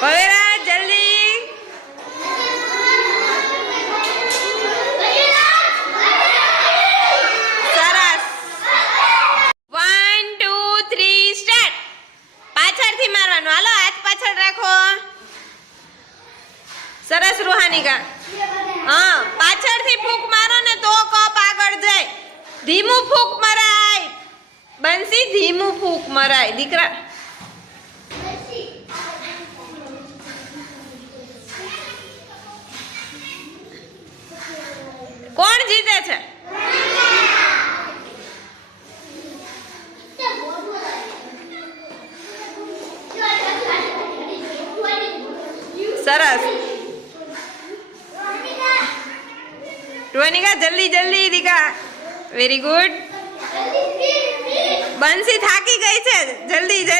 ભવેરા જલ્દી. સરસ. 1 2 3 સ્ટાર્ટ. પાછળથી મારવાનું. હાલો હાથ પાછળ રાખો. સરસ રૂહાનિકા. હા પાછળથી ફૂંક મારો ને તો કપ આગળ જાય. ધીમું ફૂંક મરાય. બંસી ધીમું ફૂંક મરાય દીકરા. કોણ જીતે છે? સરસ. રોનિકા જલ્દી જલ્દી દીકા. Very good. બંસી થાકી ગઈ છે. જલ્દી જલ્દી.